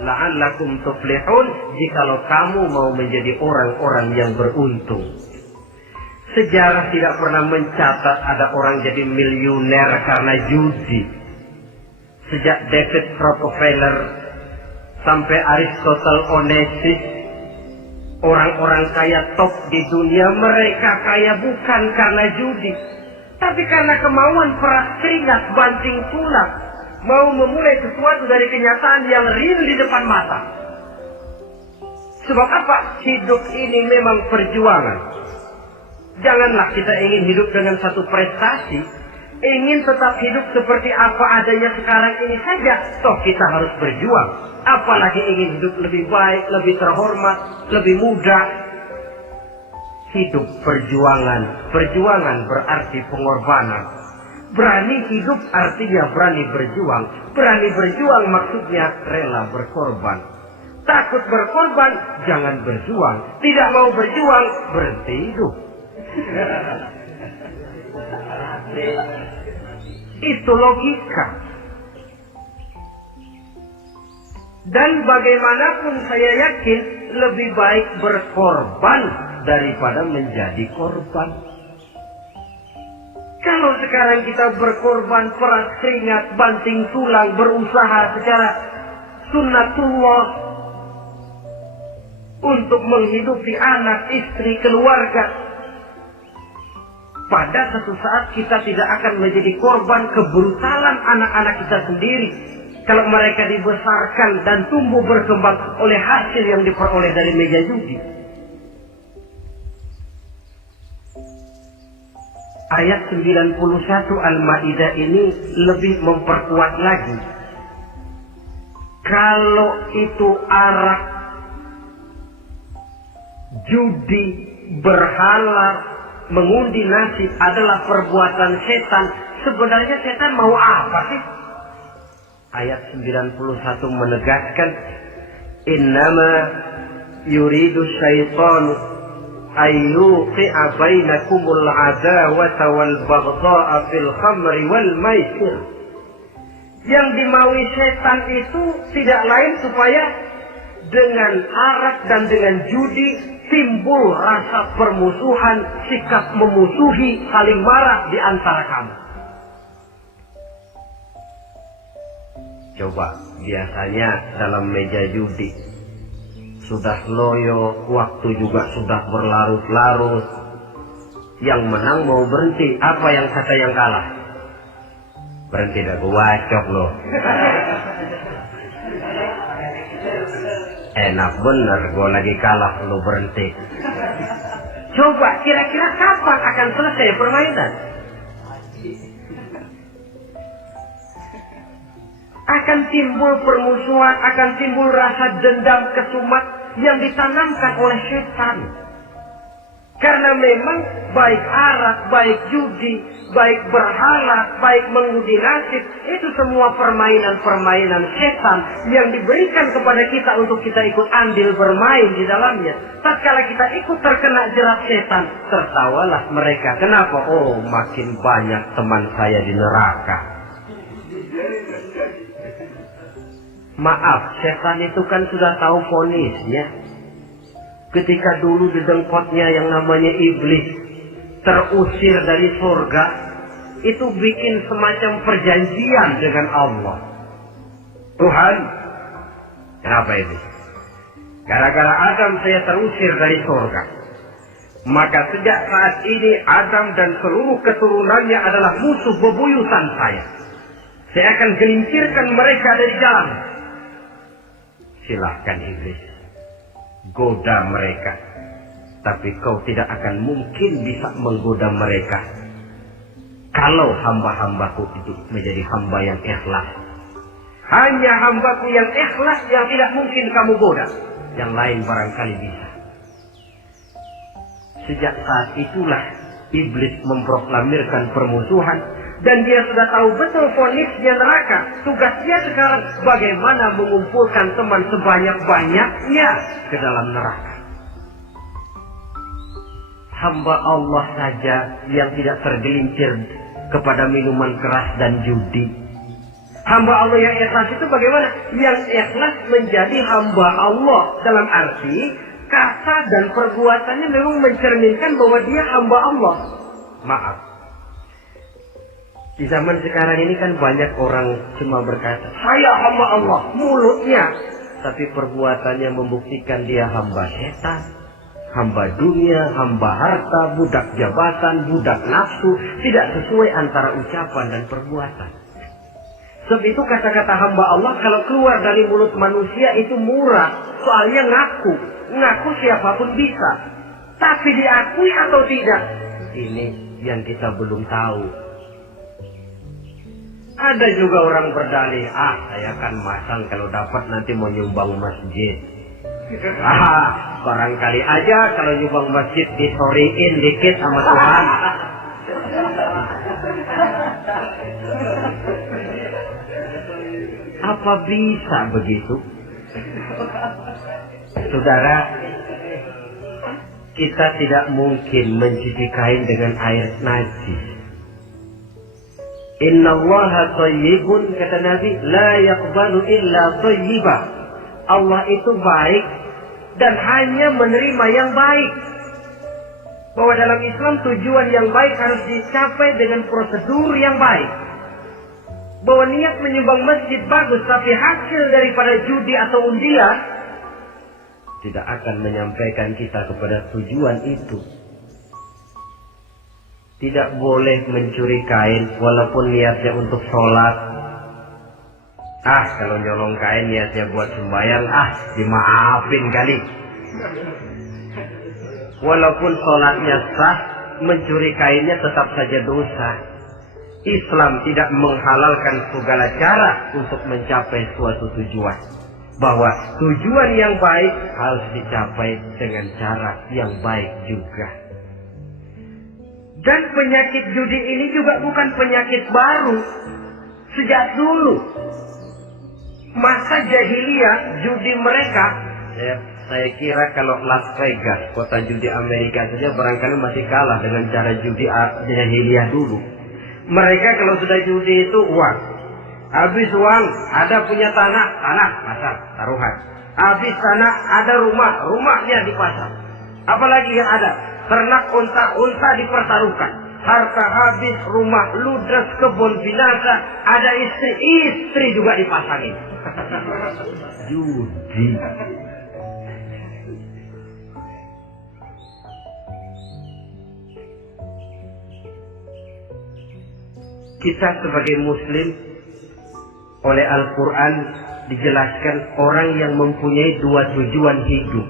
La'allakum tuflihun, jikalau kamu mau menjadi orang-orang yang beruntung. Sejarah tidak pernah mencatat ada orang jadi miliuner karena judi. Sejak David Rockefeller sampai Aristotle Onassis, orang-orang kaya top di dunia, mereka kaya bukan karena judi, tapi karena kemauan peras keringat banting tulang, mau memulai sesuatu dari kenyataan yang real di depan mata. Sebab apa? Hidup ini memang perjuangan. Janganlah kita ingin hidup dengan satu prestasi, ingin tetap hidup seperti apa adanya sekarang ini saja. Toh kita harus berjuang. Apalagi ingin hidup lebih baik, lebih terhormat, lebih mudah. Hidup perjuangan. Perjuangan berarti pengorbanan. Berani hidup artinya berani berjuang. Berani berjuang maksudnya rela berkorban. Takut berkorban, jangan berjuang. Tidak mau berjuang, berhenti hidup. Itu logika. Dan bagaimanapun saya yakin lebih baik berkorban daripada menjadi korban. Kalau sekarang kita berkorban, peras keringat, banting tulang, berusaha secara sunnatullah untuk menghidupi anak, istri, keluarga, pada satu saat kita tidak akan menjadi korban kebrutalan anak-anak kita sendiri. Kalau mereka dibesarkan dan tumbuh berkembang oleh hasil yang diperoleh dari meja judi. Ayat 91 Al-Maidah ini lebih memperkuat lagi. Kalau itu arak, judi, berhala, mengundi nasib adalah perbuatan setan, sebenarnya setan mau apa sih? Ayat 91 menegaskan, innama yuridu syaitanu ayyuqi'a bainakumul adawata wal baghdha'a fil khamri wal maisir. Yang dimaui setan itu tidak lain supaya dengan arak dan dengan judi timbul rasa permusuhan, sikap memusuhi, saling marah di antara kamu. Coba, biasanya dalam meja judi sudah loyo, waktu juga sudah berlarut-larut. Yang menang mau berhenti, apa yang kata yang kalah? Berhenti dah, gua wacok loh. Enak bener, gua lagi kalah, lu berhenti. Coba, kira-kira kapan akan selesai permainan? Akan timbul permusuhan, akan timbul rasa dendam, kesumat yang ditanamkan oleh setan. Karena memang baik arak, baik judi, baik berhala, baik mengundi nasib, itu semua permainan-permainan setan yang diberikan kepada kita untuk kita ikut andil bermain di dalamnya. Tatkala kita ikut terkena jerat setan, tertawalah mereka. Kenapa? Oh, makin banyak teman saya di neraka. Maaf, setan itu kan sudah tahu vonisnya. Ketika dulu di dengkotnya yang namanya iblis terusir dari surga, itu bikin semacam perjanjian dengan Allah. Tuhan, kenapa ini? Gara-gara Adam saya terusir dari surga. Maka sejak saat ini Adam dan seluruh keturunannya adalah musuh bebuyutan saya. Saya akan gelincirkan mereka dari jalan. Silahkan iblis, goda mereka, tapi kau tidak akan mungkin bisa menggoda mereka kalau hamba-hambaku itu menjadi hamba yang ikhlas. Hanya hambaku yang ikhlas yang tidak mungkin kamu goda. Yang lain barangkali bisa. Sejak saat itulah iblis memproklamirkan permusuhan, dan dia sudah tahu betul vonisnya neraka. Tugas dia sekarang bagaimana mengumpulkan teman sebanyak-banyaknya ke dalam neraka. Hamba Allah saja yang tidak tergelincir kepada minuman keras dan judi. Hamba Allah yang ikhlas itu bagaimana? Yang ikhlas menjadi hamba Allah dalam arti kata dan perbuatannya memang mencerminkan bahwa dia hamba Allah. Maaf, di zaman sekarang ini kan banyak orang cuma berkata, saya hamba Allah, mulutnya. Tapi perbuatannya membuktikan dia hamba setan, hamba dunia, hamba harta, budak jabatan, budak nafsu. Tidak sesuai antara ucapan dan perbuatan. Sebab itu kata-kata hamba Allah kalau keluar dari mulut manusia itu murah. Soalnya ngaku siapapun bisa. Tapi diakui atau tidak, ini yang kita belum tahu. Ada juga orang berdalih, saya kan masang kalau dapat nanti mau nyumbang masjid. Barangkali aja kalau nyumbang masjid disoriin dikit sama Tuhan. Apa bisa begitu? Saudara, kita tidak mungkin mencuci kain dengan air najis. Inna Allaha thayyibun, kata Nabi, la yaqbalu illa thayyiba. Allah itu baik dan hanya menerima yang baik. Bahwa dalam Islam tujuan yang baik harus dicapai dengan prosedur yang baik. Bahwa niat menyumbang masjid bagus, tapi hasil daripada judi atau undian tidak akan menyampaikan kita kepada tujuan itu. Tidak boleh mencuri kain walaupun niatnya untuk sholat. Kalau nyolong kain niatnya buat sembahyang, dimaafin kali. Walaupun sholatnya sah, mencuri kainnya tetap saja dosa. Islam tidak menghalalkan segala cara untuk mencapai suatu tujuan. Bahwa tujuan yang baik harus dicapai dengan cara yang baik juga. Dan penyakit judi ini juga bukan penyakit baru. Sejak dulu masa jahiliyah judi mereka, saya kira kalau Las Vegas, kota judi Amerika saja barangkali masih kalah dengan cara judi jahiliyah dulu. Mereka kalau sudah judi itu uang. Habis uang, ada punya tanah pasar, taruhan. Habis tanah, ada rumahnya dipasang. Apalagi yang ada? Ternak unta dipertaruhkan. Harta habis, rumah ludes, kebun binasa, ada istri juga dipasangin. Judi. Kita sebagai muslim oleh Al-Quran dijelaskan orang yang mempunyai dua tujuan hidup.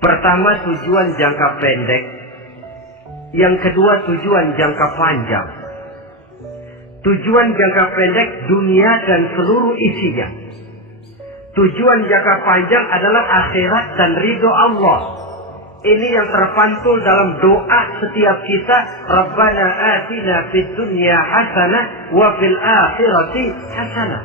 Pertama tujuan jangka pendek, yang kedua tujuan jangka panjang. Tujuan jangka pendek dunia dan seluruh isinya. Tujuan jangka panjang adalah akhirat dan ridho Allah. Ini yang terpantul dalam doa setiap kita. Rabbana atina fid dunya hasanah wa fil akhirati hasanah.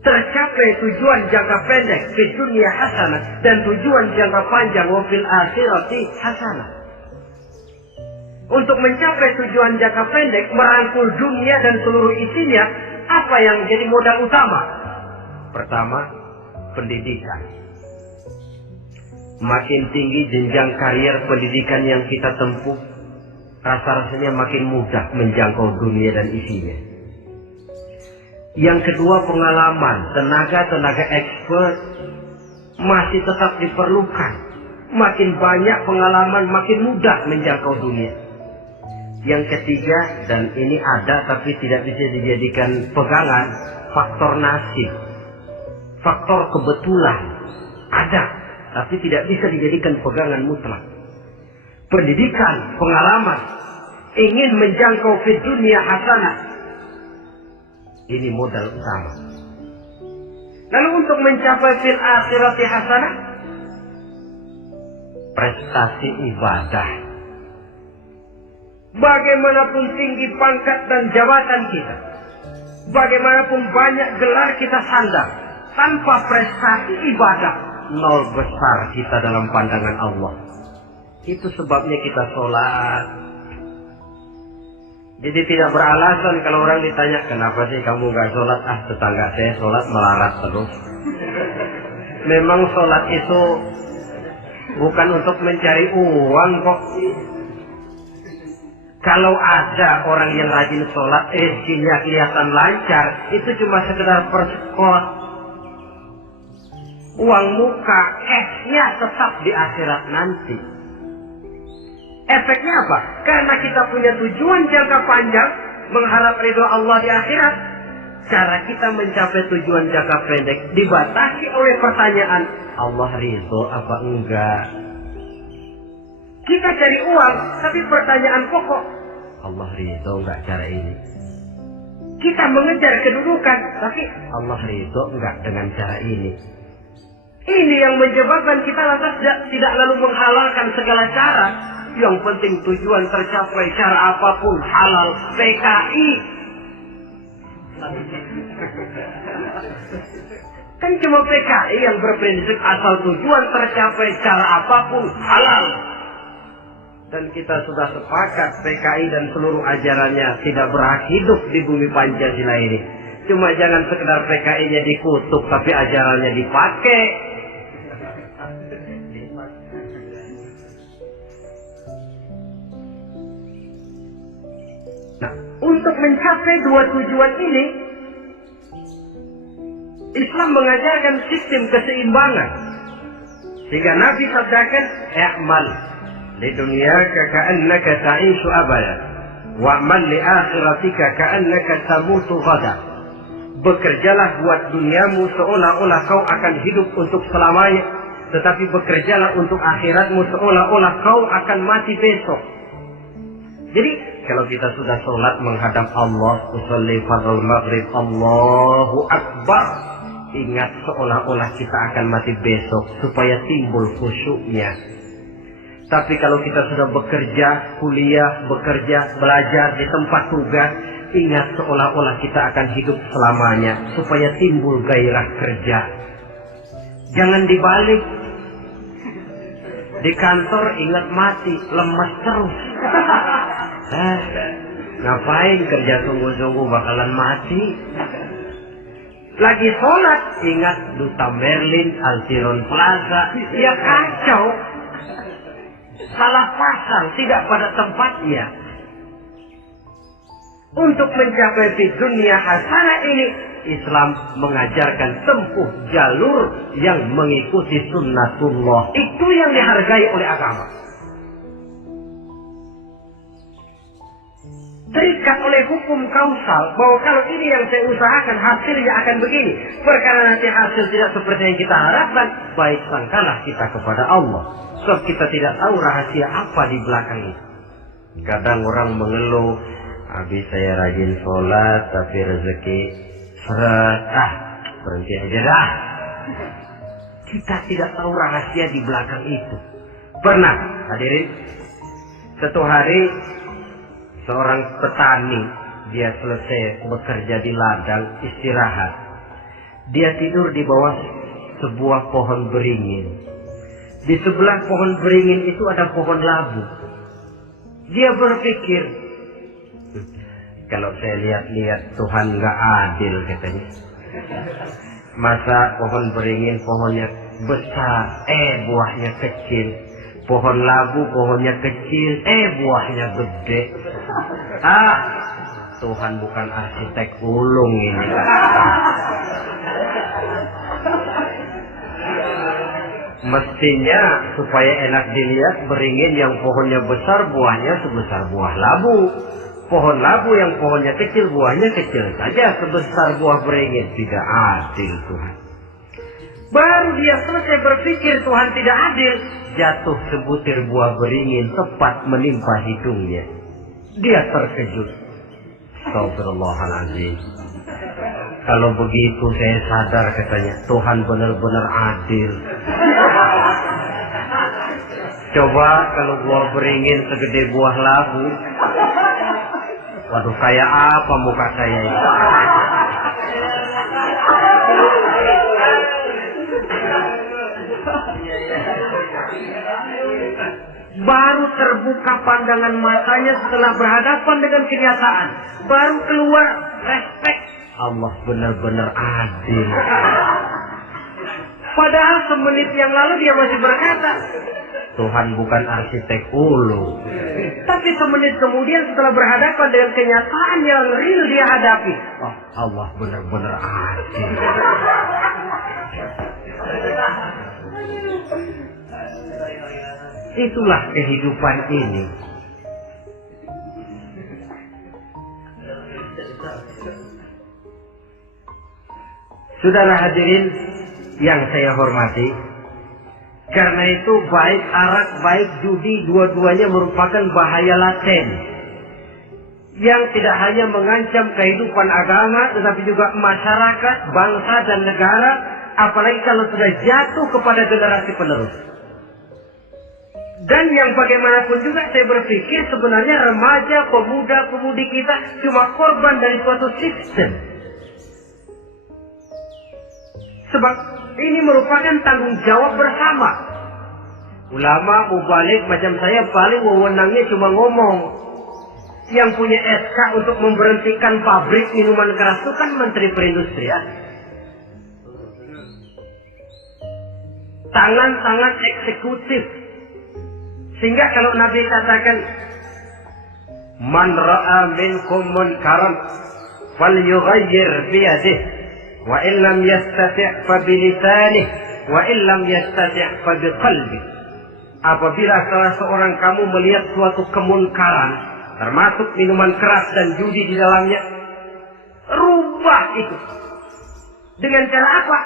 Tercapai tujuan jangka pendek di dunia hasanah dan tujuan jangka panjang wa fil akhirati hasanah. Untuk mencapai tujuan jangka pendek, merangkul dunia dan seluruh isinya, apa yang jadi modal utama? Pertama, pendidikan. Makin tinggi jenjang karier pendidikan yang kita tempuh, rasa-rasanya makin mudah menjangkau dunia dan isinya. Yang kedua, pengalaman. Tenaga expert masih tetap diperlukan. Makin banyak pengalaman, makin mudah menjangkau dunia. Yang ketiga, dan ini ada tapi tidak bisa dijadikan pegangan, faktor nasib. Faktor kebetulan ada, tapi tidak bisa dijadikan pegangan mutlak. Pendidikan, pengalaman, ingin menjangkau fi dunia hasanah. Ini modal utama. Lalu untuk mencapai fil akhirati hasanah, prestasi ibadah. Bagaimanapun tinggi pangkat dan jabatan kita, bagaimanapun banyak gelar kita sandang, tanpa prestasi ibadah, nol besar kita dalam pandangan Allah. Itu sebabnya kita sholat. Jadi tidak beralasan kalau orang ditanya, kenapa sih kamu gak sholat? Tetangga saya sholat melarat terus. Memang sholat itu bukan untuk mencari uang kok. Kalau ada orang yang rajin sholat, rezekinya kelihatan lancar, itu cuma sekedar persekot. Uang muka, cashnya tetap di akhirat nanti. Efeknya apa? Karena kita punya tujuan jangka panjang, mengharap ridho Allah di akhirat. Cara kita mencapai tujuan jangka pendek dibatasi oleh pertanyaan, Allah ridho apa enggak? Kita cari uang, tapi pertanyaan pokok, Allah ridho enggak cara ini? Kita mengejar kedudukan, tapi Allah ridho enggak dengan cara ini? Ini yang menyebabkan kita lantas tidak lalu menghalalkan segala cara. Yang penting tujuan tercapai cara apapun halal. PKI. Kan cuma PKI yang berprinsip asal tujuan tercapai cara apapun halal. Dan kita sudah sepakat PKI dan seluruh ajarannya tidak berhak hidup di bumi Pancasila ini. Cuma jangan sekedar PKI-nya dikutuk tapi ajarannya dipakai. Nah, untuk mencapai dua tujuan ini, Islam mengajarkan sistem keseimbangan. Sehingga Nabi sabdakan, "I'mal li dunyaka ka'annaka ta'ishu abada, wa'mal li akhiratika ka'annaka tamutu ghada." Bekerjalah buat duniamu seolah-olah kau akan hidup untuk selamanya, tetapi bekerjalah untuk akhiratmu seolah-olah kau akan mati besok. Jadi kalau kita sudah sholat menghadap Allah, usolli fardhu maghrib, Allahu Akbar, ingat seolah-olah kita akan mati besok supaya timbul khusyuknya. Tapi kalau kita sudah bekerja, kuliah, bekerja, belajar di tempat tugas, ingat seolah-olah kita akan hidup selamanya supaya timbul gairah kerja. Jangan dibalik. Di kantor ingat mati, lemas terus. Ngapain kerja sungguh-sungguh bakalan mati. Lagi sholat ingat Duta Merlin, Altiron Plaza, ya kacau. Salah pasang, tidak pada tempatnya. Untuk mencapai di dunia hasanah ini, Islam mengajarkan tempuh jalur yang mengikuti sunnatullah. Itu yang dihargai oleh agama. Terikat oleh hukum kausal bahwa kalau ini yang saya usahakan hasilnya akan begini. Perkara nanti hasil tidak seperti yang kita harapkan, baik sangkalah kita kepada Allah. Sebab kita tidak tahu rahasia apa di belakang itu. Kadang orang mengeluh, habis saya rajin sholat tapi rezeki seret, berhenti aja dah. Kita tidak tahu rahasia di belakang itu. Pernah hadirin, satu hari seorang petani, dia selesai bekerja di ladang, istirahat. Dia tidur di bawah sebuah pohon beringin. Di sebelah pohon beringin itu ada pohon labu. Dia berpikir, kalau saya lihat-lihat Tuhan nggak adil katanya. Masa pohon beringin pohonnya besar, buahnya kecil. Pohon labu pohonnya kecil, buahnya gede. Tuhan bukan arsitek ulung ini. Mestinya supaya enak dilihat, beringin yang pohonnya besar buahnya sebesar buah labu. Pohon labu yang pohonnya kecil buahnya kecil saja sebesar buah beringin. Tidak adil Tuhan. Baru dia selesai berpikir Tuhan tidak adil, jatuh sebutir buah beringin tepat menimpa hidungnya. Dia terkejut. Astagfirullahaladzim. Kalau begitu saya sadar katanya, Tuhan benar-benar adil. Coba kalau buah beringin segede buah labu, waduh, kayak apa muka saya ini? Baru terbuka pandangan matanya setelah berhadapan dengan kenyataan. Baru keluar respect. Allah benar-benar adil. Padahal semenit yang lalu dia masih berkata, Tuhan bukan arsitek ulu. Tapi semenit kemudian setelah berhadapan dengan kenyataan yang real dia hadapi, Allah benar-benar adil. Itulah kehidupan ini. Saudara hadirin yang saya hormati, karena itu baik arak, baik judi, dua-duanya merupakan bahaya laten yang tidak hanya mengancam kehidupan agama, tetapi juga masyarakat, bangsa dan negara, apalagi kalau sudah jatuh kepada generasi penerus. Dan yang bagaimanapun juga saya berpikir sebenarnya remaja, pemuda, pemudi kita cuma korban dari suatu sistem. Sebab ini merupakan tanggung jawab bersama. Ulama, mubalik macam saya paling wewenangnya cuma ngomong. Yang punya SK untuk memberhentikan pabrik minuman keras itu kan Menteri Perindustrian. Tangan-tangan eksekutif. Sehingga kalau Nabi katakan, Man ra'a minkum munkaran falyughayyir biyadihi wa illam yastati' fa bilisanihi wa illam yastati' fa biqalbihi. Apabila salah seorang kamu melihat suatu kemunkaran, termasuk minuman keras dan judi di dalamnya, rubah itu. Dengan cara apa?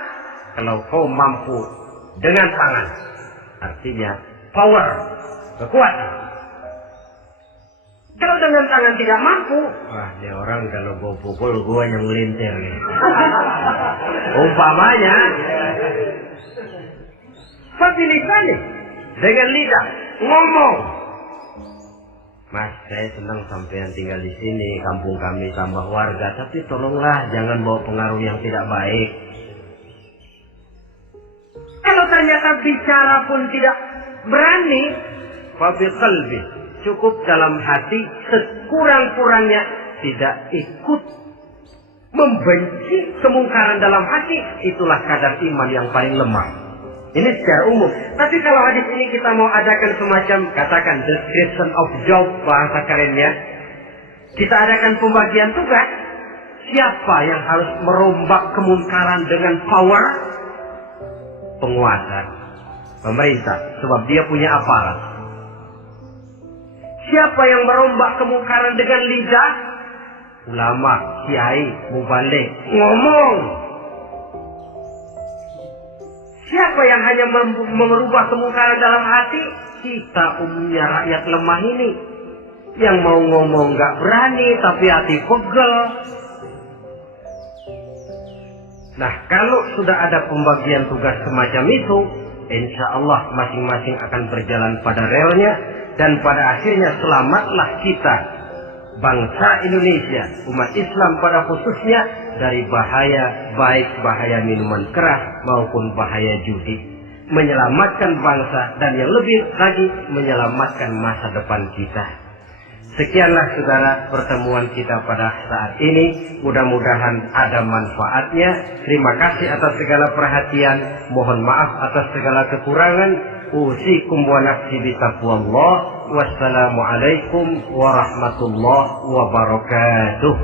Kalau kau mampu dengan tangan, artinya power, kekuatan. Kalau dengan tangan tidak mampu, wah, dia orang kalau gue pukul gue yang melintir nih. Umpamanya fasilitasnya dengan lidah ngomong, Mas, saya senang sampean tinggal di sini, kampung kami tambah warga, tapi tolonglah jangan bawa pengaruh yang tidak baik. Kalau ternyata bicara pun tidak berani, fabi qalbi, cukup dalam hati, sekurang-kurangnya tidak ikut membenci kemungkaran dalam hati, itulah kadar iman yang paling lemah. Ini secara umum. Tapi kalau hadis ini kita mau adakan semacam, katakan description of job, bahasa kerennya, kita adakan pembagian tugas. Siapa yang harus merombak kemungkaran dengan power? Penguasa, pemerintah, sebab dia punya aparat. Siapa yang merombak kemungkaran dengan lidah? Ulama, kiai, mubalik, ngomong. Siapa yang hanya merubah kemungkaran dalam hati? Kita umumnya rakyat lemah ini, yang mau ngomong gak berani tapi hati pegel. Nah, kalau sudah ada pembagian tugas semacam itu, insya Allah masing-masing akan berjalan pada relnya, dan pada akhirnya selamatlah kita, bangsa Indonesia, umat Islam pada khususnya, dari bahaya, baik bahaya minuman keras maupun bahaya judi, menyelamatkan bangsa dan yang lebih lagi menyelamatkan masa depan kita. Sekianlah saudara pertemuan kita pada saat ini, mudah-mudahan ada manfaatnya. Terima kasih atas segala perhatian, mohon maaf atas segala kekurangan. Usikum wa nafsi bitaqwallah. Wassalamualaikum warahmatullahi wabarakatuh.